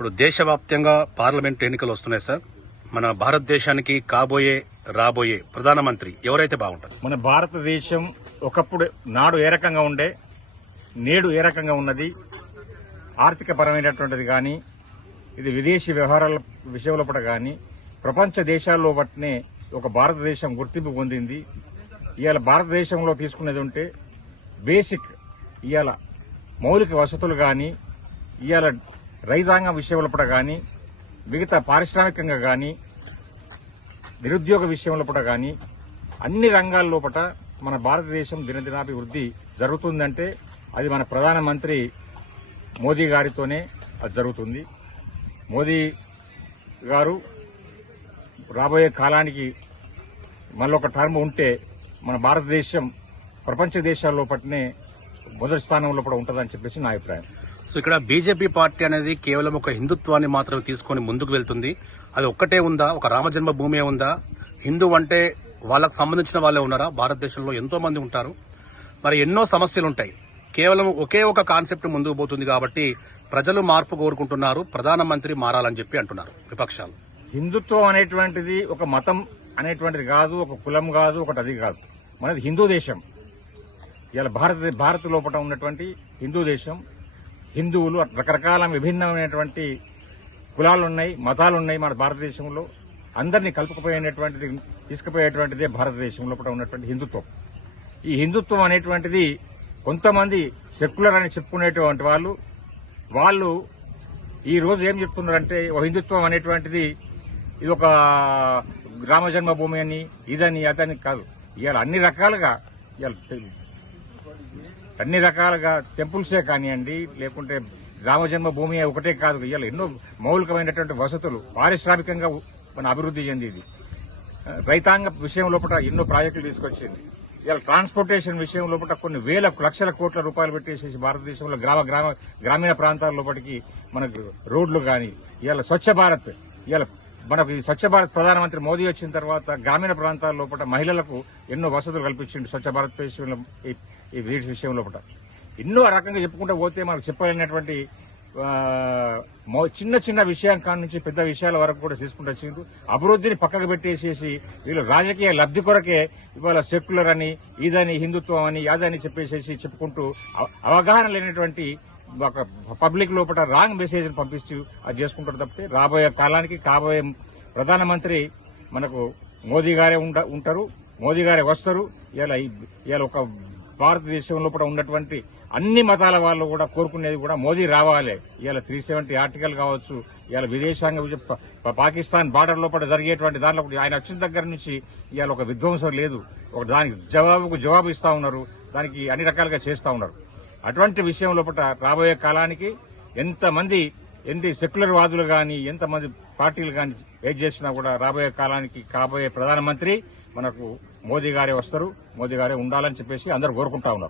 ఇప్పుడు దేశవ్యాప్తంగా పార్లమెంట్ ఎన్నికలు వస్తున్నాయి సార్. మన భారతదేశానికి రాబోయే ప్రధానమంత్రి ఎవరైతే బాగుంటారు? మన భారతదేశం ఒకప్పుడు నాడు ఏ రకంగా ఉండే, నేడు ఏ రకంగా ఉన్నది, ఆర్థిక పరమైనటువంటిది కానీ, ఇది విదేశీ వ్యవహారాల విషయంలో పట కానీ, ప్రపంచ దేశాల్లో బట్టినే ఒక భారతదేశం గుర్తింపు పొందింది. ఇవాళ భారతదేశంలో తీసుకునేది ఉంటే బేసిక్ ఇవాళ మౌలిక వసతులు కానీ, ఇవాళ రైతాంగం విషయంలో పట కానీ, మిగతా పారిశ్రామికంగా కానీ, నిరుద్యోగ విషయంలో పట కానీ, అన్ని రంగాల్లో పట మన భారతదేశం దినదినాభివృద్ధి జరుగుతుందంటే అది మన ప్రధానమంత్రి మోదీ గారితోనే అది జరుగుతుంది. మోదీ గారు రాబోయే కాలానికి మళ్ళొక టర్మ్ ఉంటే మన భారతదేశం ప్రపంచ దేశాల్లో పట్టినే మొదటి స్థానంలో కూడా ఉంటుందని చెప్పేసి నా అభిప్రాయం. సో ఇక్కడ బీజేపీ పార్టీ అనేది కేవలం ఒక హిందుత్వాన్ని మాత్రమే తీసుకొని ముందుకు వెళ్తుంది. అది ఒక్కటే ఉందా? ఒక రామజన్మ భూమి ఉందా? హిందూ అంటే వాళ్ళకు సంబంధించిన వాళ్ళే ఉన్నారా? భారతదేశంలో ఎంతో మంది ఉంటారు. మరి ఎన్నో సమస్యలు ఉంటాయి. కేవలం ఒకే ఒక కాన్సెప్ట్ ముందుకు పోతుంది కాబట్టి ప్రజలు మార్పు కోరుకుంటున్నారు. ప్రధానమంత్రి మారాలని చెప్పి అంటున్నారు విపక్షాలు. హిందుత్వం అనేటువంటిది ఒక మతం అనేటువంటిది కాదు, ఒక కులం కాదు, ఒకటి అది కాదు. మనది హిందూ దేశం. ఇలా భారత్ లోపల ఉన్నటువంటి హిందూ దేశం. హిందువులు రకరకాల విభిన్నమైనటువంటి కులాలున్నాయి, మతాలున్నాయి. మన భారతదేశంలో అందరినీ కలుపుకుపోయేటువంటిది, తీసుకుపోయేటువంటిదే భారతదేశం లోపల ఉన్నటువంటి హిందుత్వం. ఈ హిందుత్వం అనేటువంటిది కొంతమంది సెక్యులర్ అని చెప్పుకునేటువంటి వాళ్ళు ఈ రోజు ఏం చెప్తున్నారంటే హిందుత్వం అనేటువంటిది ఇది ఒక రామ జన్మభూమి అని, ఇదని అదని కాదు. ఇవాళ అన్ని రకాలుగా టెంపుల్సే కానివ్వండి, లేకుంటే రామ జన్మభూమి ఒకటే కాదు. ఇవాళ ఎన్నో మౌలికమైనటువంటి వసతులు, పారిశ్రామికంగా మన అభివృద్ధి చెందింది. రైతాంగ విషయం లోపల ఎన్నో ప్రాజెక్టులు తీసుకొచ్చింది. ఇవాళ ట్రాన్స్పోర్టేషన్ విషయం లోపల కొన్ని వేల లక్షల కోట్ల రూపాయలు పెట్టేసేసి భారతదేశంలో గ్రామీణ ప్రాంతాల లోపలికి మనకు రోడ్లు కానీ, ఇవాళ స్వచ్ఛ భారత్, ఇవాళ మనకు ఈ స్వచ్ఛ భారత్ ప్రధానమంత్రి మోదీ వచ్చిన తర్వాత గ్రామీణ ప్రాంతాల లోపల మహిళలకు ఎన్నో వసతులు కల్పించింది. స్వచ్ఛ భారత్ ఈ వీటి విషయం లోపల ఎన్నో రకంగా చెప్పుకుంటూ పోతే మనకు చెప్పలేనటువంటి చిన్న చిన్న విషయం కాడి నుంచి పెద్ద విషయాల వరకు కూడా తీసుకుంటూ వచ్చింది. అభివృద్ధిని పక్కకు పెట్టేసేసి వీళ్ళు రాజకీయ లబ్ధి కొరకే ఇవాళ సెక్యులర్ అని, ఇదని, హిందుత్వం అని, యాదని చెప్పేసేసి చెప్పుకుంటూ అవగాహన లేనటువంటి ఒక పబ్లిక్ లోపల రాంగ్ మెసేజ్ పంపిస్తూ అది చేసుకుంటారు తప్పితే రాబోయే కాలానికి కాబోయే ప్రధానమంత్రి మనకు మోదీ గారే ఉంటారు, మోదీ గారే వస్తారు. ఇలా ఒక భారతదేశం లోపల ఉన్నటువంటి అన్ని మతాల వాళ్ళు కూడా కోరుకునేది కూడా మోదీ రావాలి. ఇవాళ 370 ఆర్టికల్ కావచ్చు, ఇవాళ విదేశాంగ పాకిస్తాన్ బార్డర్ లోపల జరిగేటువంటి దానిలో ఆయన వచ్చిన దగ్గర నుంచి ఇవాళ ఒక విధ్వంసం లేదు. ఒక దానికి జవాబు ఇస్తా ఉన్నారు, దానికి అన్ని రకాలుగా చేస్తా ఉన్నారు. అటువంటి విషయం లోపల రాబోయే కాలానికి ఎన్ని సెక్యులర్ వాదులు గాని, ఎంతమంది పార్టీలు గాని ఏది చేసినా కూడా రాబోయే కాలానికి కాబోయే ప్రధానమంత్రి మనకు మోదీ గారే వస్తారు, మోదీ గారే ఉండాలని చెప్పేసి అందరూ కోరుకుంటా ఉన్నారు.